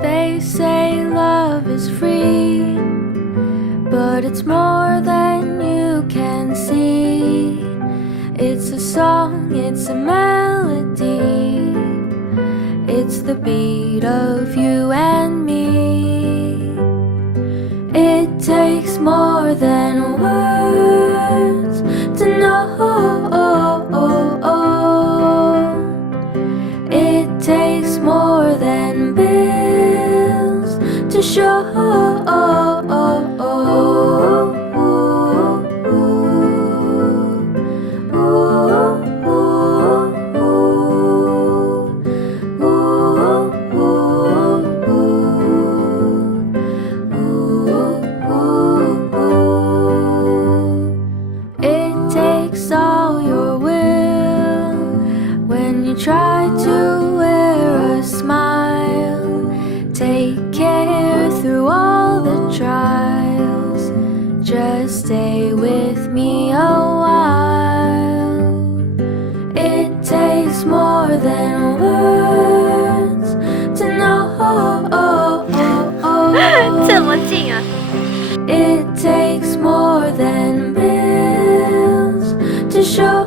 They say love is free, but it's more than you can see. It's a song, it's a melody, it's the beat of you and me. It takes more than words to know. It takes more than bills to show. It takes all your will when you try to wear a smile. Take care through all the trials. Just stay with me a while. It takes more than words to know. 这么近啊！ It takes more than bills to show.